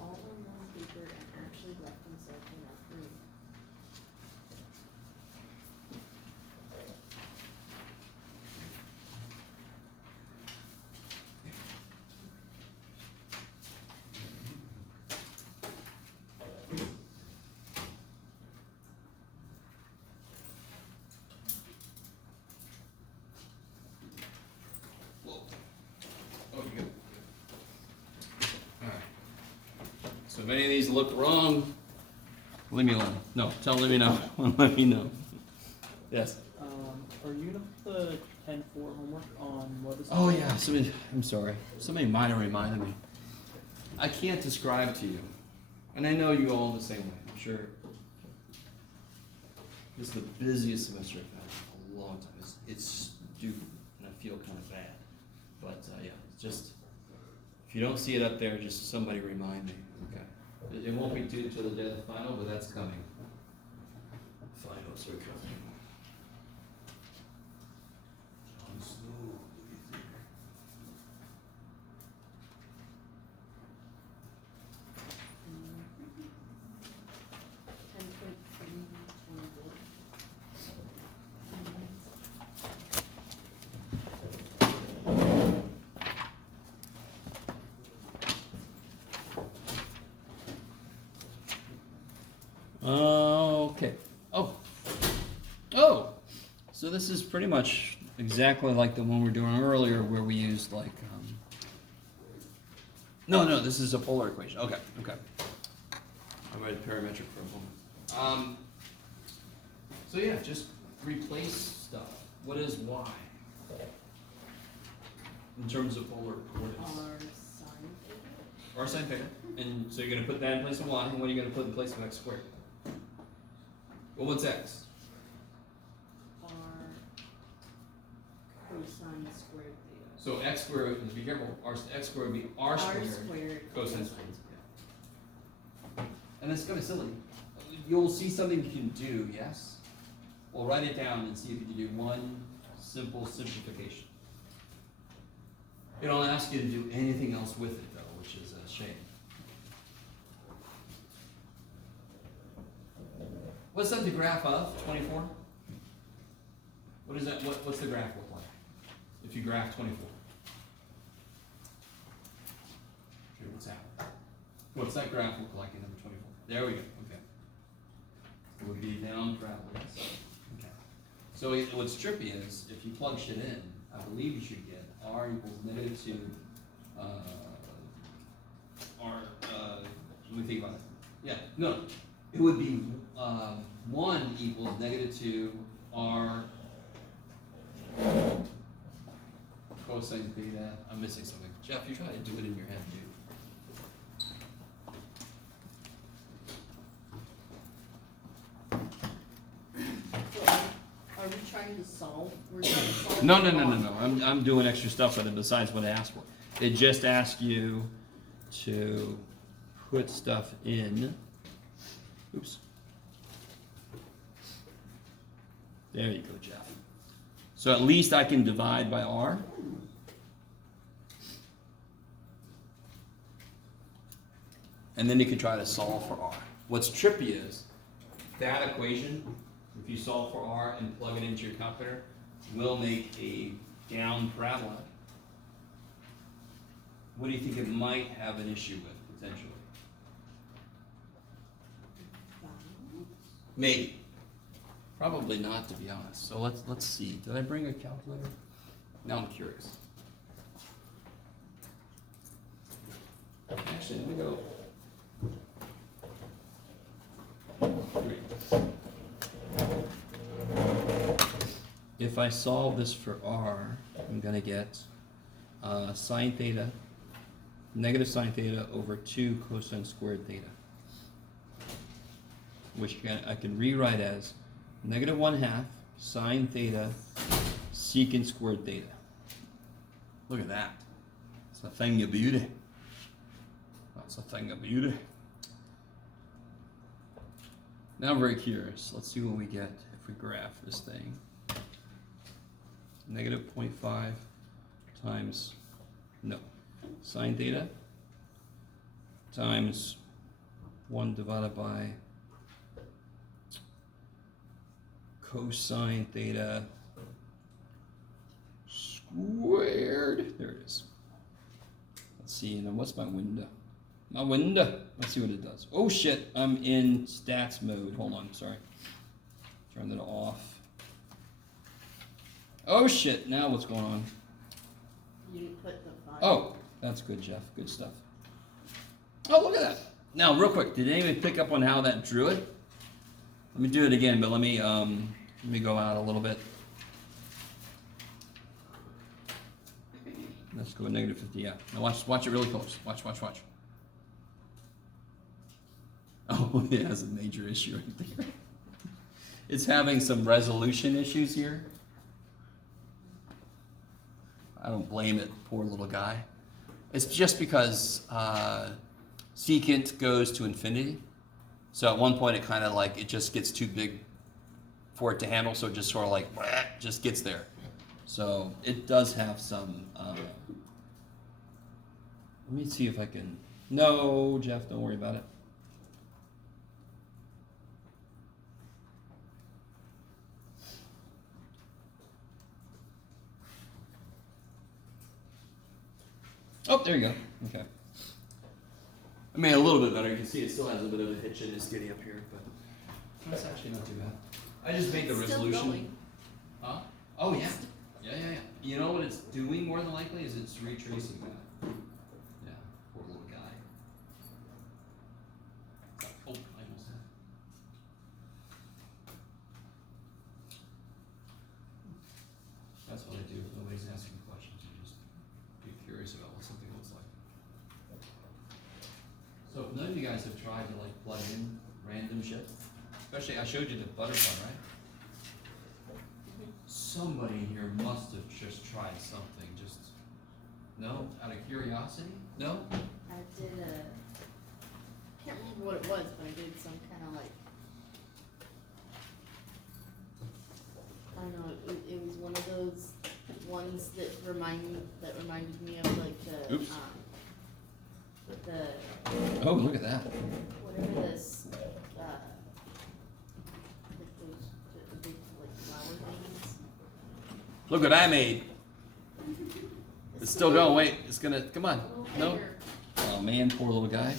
All on one paper and actually left himself enough room. Whoa. Oh, you go. Alright. So if any of these look wrong, leave me alone. No, let me know. Let me know. Yes. Are you gonna put the 10-4 homework on what is? Oh yeah, I'm sorry. Somebody might have reminded me. I can't describe to you, and I know you all in the same way. I'm sure. This is the busiest semester I've had in a long time. It's stupid, and I feel kind of bad. But yeah, it's just if you don't see it up there, just somebody remind me. Okay. It won't be due to the day of the final, but that's coming. Finals are coming. Jon Snow, movie theater. Okay. Oh. So this is pretty much exactly like the one we were doing earlier where we used like, no, this is a polar equation. Okay. I read parametric for a moment. So yeah, just replace stuff. What is y? In terms of polar coordinates. R sine theta. R sine theta. And so you're gonna put that in place of y, and what are you gonna put in place of x squared? Well, what's x? R cosine squared theta. So x squared, be careful, x squared would be r squared cosine squared. And it's kind of silly. You'll see something you can do, yes? Well, write it down and see if you can do one simple simplification. It don't ask you to do anything else with it, though, which is a shame. What's that the graph of, 24? What is that, what's the graph look like? If you graph 24? Okay, what's that? What's that graph look like in number 24? There we go, okay. It would be down travel, yes. Okay. So what's trippy is, if you plug shit in, I believe you should get r equals -2, let me think about it. Yeah, no, it would be 1 equals -2 r cosine theta. I'm missing something. Jeff, you try to do it in your head, dude. So are we trying to solve? We're trying to solve. No. for I'm doing extra stuff with it besides what I asked for. It just asks you to put stuff in. Oops. There you go, Jeff. So at least I can divide by r. And then you can try to solve for r. What's trippy is that equation, if you solve for r and plug it into your calculator, will make a down parabola. What do you think it might have an issue with, potentially? Maybe. Probably not, to be honest. So let's see. Did I bring a calculator? Now I'm curious. Actually, let me go. If I solve this for r, I'm gonna get sine theta, negative sine theta over 2 cosine squared theta, which I can rewrite as -1/2 sine theta secant squared theta. Look at that. It's a thing of beauty. That's a thing of beauty. Now I'm very curious. Let's see what we get if we graph this thing. -0.5 times, no, sine theta times 1 divided by cosine theta squared. There it is. Let's see, and then what's my window? My window. Let's see what it does. Oh shit, I'm in stats mode. Hold on, sorry. Turn that off. Oh shit, now what's going on? You didn't put the 5. Oh, that's good, Jeff. Good stuff. Oh, look at that. Now, real quick, did anyone pick up on how that drew it? Let me do it again, but let me go out a little bit. Let's go -50, yeah. Now watch it really close. Watch. Oh, it has a major issue right there. It's having some resolution issues here. I don't blame it, poor little guy. It's just because secant goes to infinity. So at one point it kind of like, it just gets too big for it to handle, so it just sort of like, just gets there. So it does have some, let me see if I can, no, Jeff, don't worry about it. Oh, there you go. Okay. I made it a little bit better. You can see it still has a bit of a hitch in its getting up here, but that's actually not too bad. I just made the It's still resolution. going. Huh? Oh yeah. Yeah. You know what it's doing more than likely is it's retracing that. Yeah, poor little guy. Oh, I almost had. That's what I do if nobody's asking questions. You just be curious about what something looks like. So if none of you guys have tried to like plug in random shit, especially I showed you the butterfly, right? Somebody in here must have just tried something, just, no? Out of curiosity? No? I did can't remember what it was, but I did some kind of like, I don't know, it was one of those ones that reminded me of like the, Oops. the, Oh, look at that. whatever this, like those, the big like flower things. Look what I made. It's still going, wait, it's gonna, come on. A little No? bigger. Oh man, poor little guy.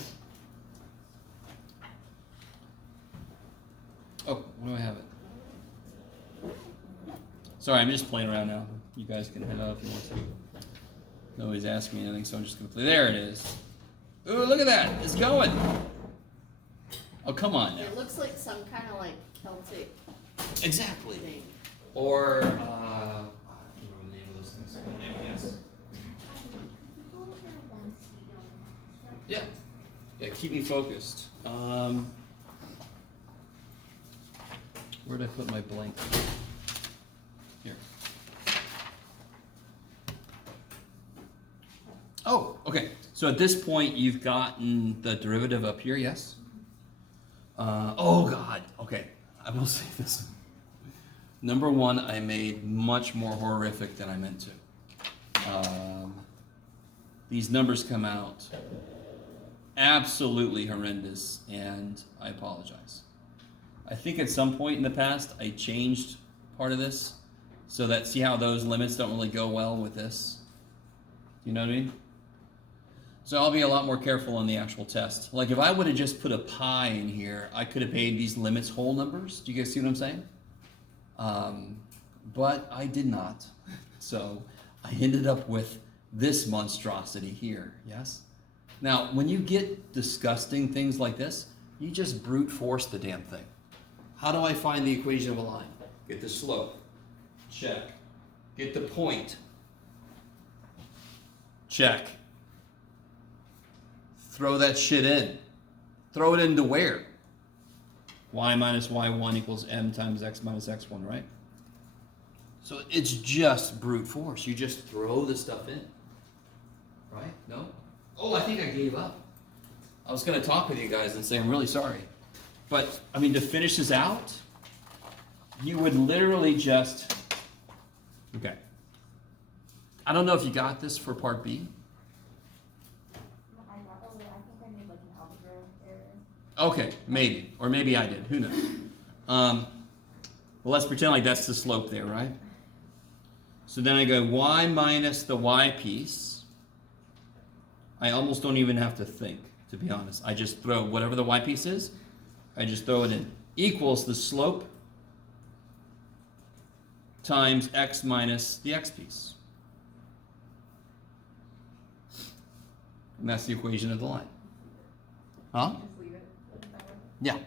Oh, where do I have it? Sorry, I'm just playing around now. You guys can head out if you want to. Nobody's asking me anything, so I'm just gonna play. There it is. Ooh, look at that, it's going. Oh, come on now. It looks like some kind of like Celtic Exactly. thing. Or, I can't remember the name of those things. Yes. Yeah. Yeah, keep me focused. Where'd I put my blank? Here. Oh, okay. So at this point, you've gotten the derivative up here, yes? Oh God, okay. I will say this. Number one, I made much more horrific than I meant to. These numbers come out absolutely horrendous, and I apologize. I think at some point in the past, I changed part of this so that, see how those limits don't really go well with this? You know what I mean? So I'll be a lot more careful on the actual test. Like if I would have just put a pi in here, I could have made these limits whole numbers. Do you guys see what I'm saying? But I did not. So I ended up with this monstrosity here, yes? Now, when you get disgusting things like this, you just brute force the damn thing. How do I find the equation of a line? Get the slope. Check. Get the point. Check. Throw that shit in. Throw it into where? Y minus y1 equals m times x minus x1, right? So it's just brute force. You just throw the stuff in. Right? No? Oh, I think I gave up. I was going to talk with you guys and say I'm really sorry. But, I mean, to finish this out, you would literally just... Okay. I don't know if you got this for part B. I think I made like an algebra error. Okay, maybe. Or maybe I did. Who knows? Well, let's pretend like that's the slope there, right? So then I go y minus the y piece. I almost don't even have to think, to be honest. I just throw whatever the y piece is, I just throw it in. Equals the slope times x minus the x piece. And that's the equation of the line. Huh? Just leave it. Is that right? Yeah.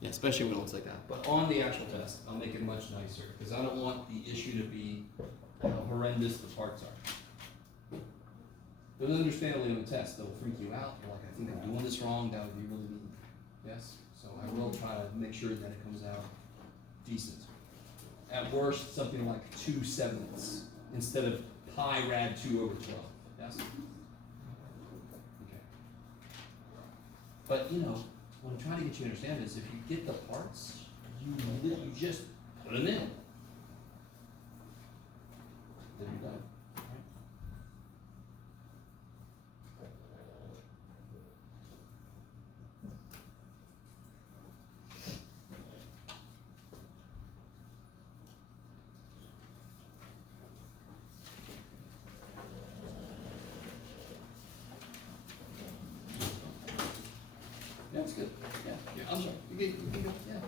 Yeah, especially when it looks like that. But on the actual test, I'll make it much nicer because I don't want the issue to be how horrendous the parts are. Those understandably on the test, they'll freak you out. You're like, I think I'm doing this wrong. That would be really mean. Yes? So I will try to make sure that it comes out decent. At worst, something like 2/7 instead of pi rad 2 over 12. Yes? Okay. But, you know, what I'm trying to get you to understand is if you get the parts, you just put them in. Then you're done. Yeah, that's good. Yeah, I'm sorry. You can go. Yeah.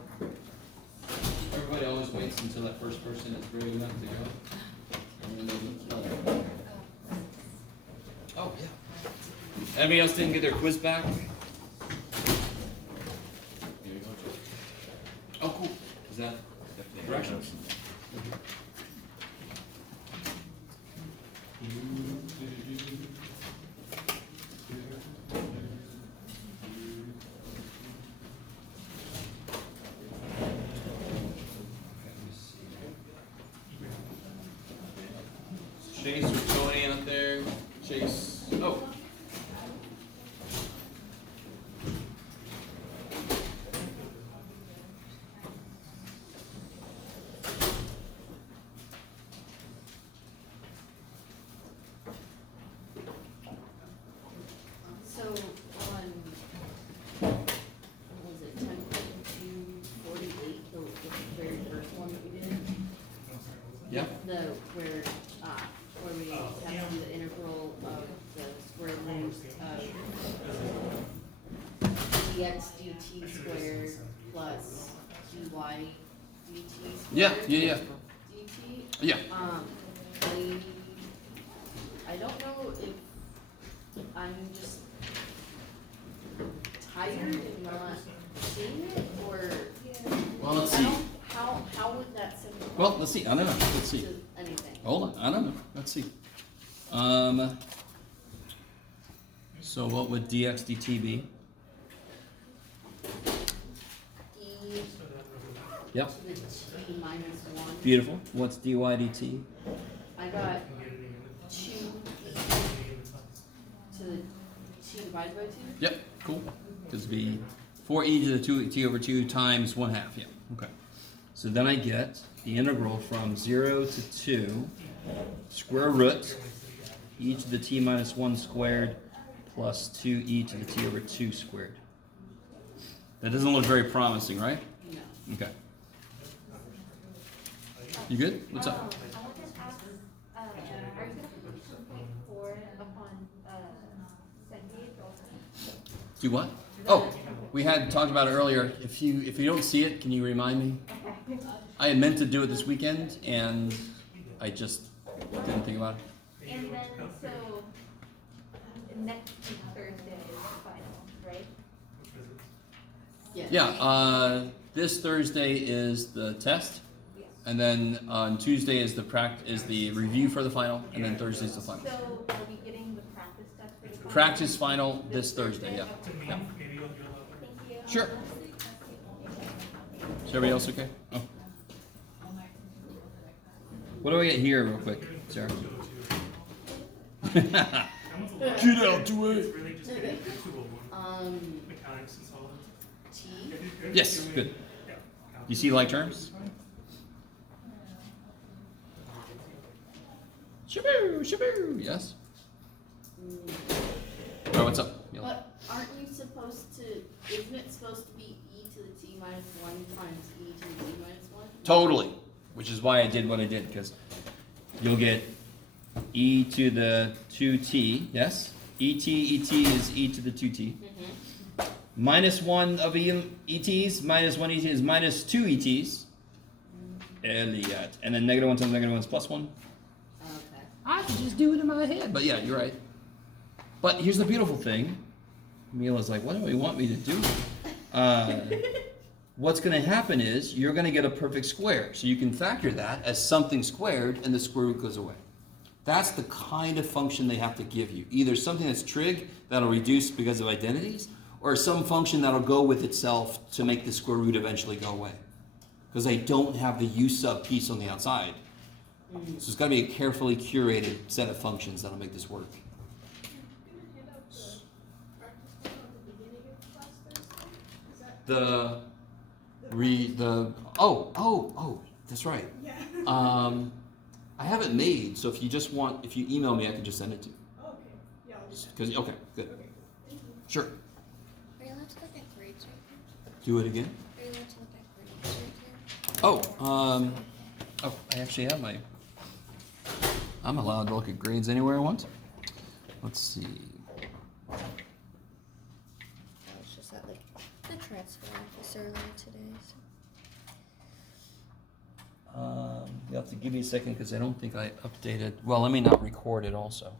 Everybody always waits until that first person is brave enough to go. Oh, yeah. Anybody else didn't get their quiz back? Oh, cool. Is that directions? Chase or Joanne up there? Chase. Oh. So on, what was it, 10.248, the very first one that we did? Yeah. Where we have to do the integral of the square root of dx dt squared plus dy dt squared. Yeah. dt. Yeah. I don't know if I'm just tired and not seeing it, or Well, let's I see. don't, how would that simplify Well, let's see. I don't know. Let's see. to anything? Hold on. I don't know. Let's see. So what would dx dt be? E Yep. to the t minus 1. Beautiful. What's dy dt? I got 2 to the 2 divided by 2. Yep. Cool. Because it'd be 4e to the 2t over 2 times 1/2. Yeah. Okay. So then I get the integral from 0 to 2 square root e to the t minus 1 squared plus 2e to the t over 2 squared. That doesn't look very promising, right? No. Okay. You good? What's up? I wanted to ask, are you gonna put 2.4 upon, Sunday or? Do what? Oh, we had talked about it earlier. If you don't see it, can you remind me? I had meant to do it this weekend, and I just didn't think about it. And then, so, next week Thursday is the final, right? Yes. Yeah. This Thursday is the test, Yes. and then on Tuesday is the review for the final, and then Thursday's the final. So, are we getting the practice test for the final? Practice final this Thursday. Yeah. Okay. Yeah. Thank you. Sure. Is everybody else okay? Oh. What do I get here, real quick, Sarah? Get out the way. T. Yes. Good. You see like terms? Shaboo, shaboo. Yes. Oh, what's up? Yellow. But aren't you supposed to, isn't it supposed to be e to the t minus 1 times e to the t minus 1? Totally. Which is why I did what I did, because you'll get e to the 2t, yes? et is e to the 2t. Mm-hmm. Minus 1 of ETs, minus 1 ET is minus 2 ETs. Elliot. And then negative 1 times negative 1 is plus 1. Okay. I can just do it in my head. But yeah, you're right. But here's the beautiful thing. Mila's like, what do you want me to do? What's going to happen is you're going to get a perfect square. So you can factor that as something squared and the square root goes away. That's the kind of function they have to give you. Either something that's trig that'll reduce because of identities, or some function that'll go with itself to make the square root eventually go away. Because they don't have the u sub piece on the outside. So it's got to be a carefully curated set of functions that'll make this work. That's right. Yeah. I have it made, so if you email me, I can just send it to you. Okay. Yeah, I'll do that. Okay, good. Okay. Thank you. Sure. Are you allowed to look at grades right here? Do it again. Are you allowed to look at grades right here? I actually have I'm allowed to look at grades anywhere I want. Let's see. I was just at like the transfer office earlier today. So. You have to give me a second because I don't think I updated. Well, let me not record it also.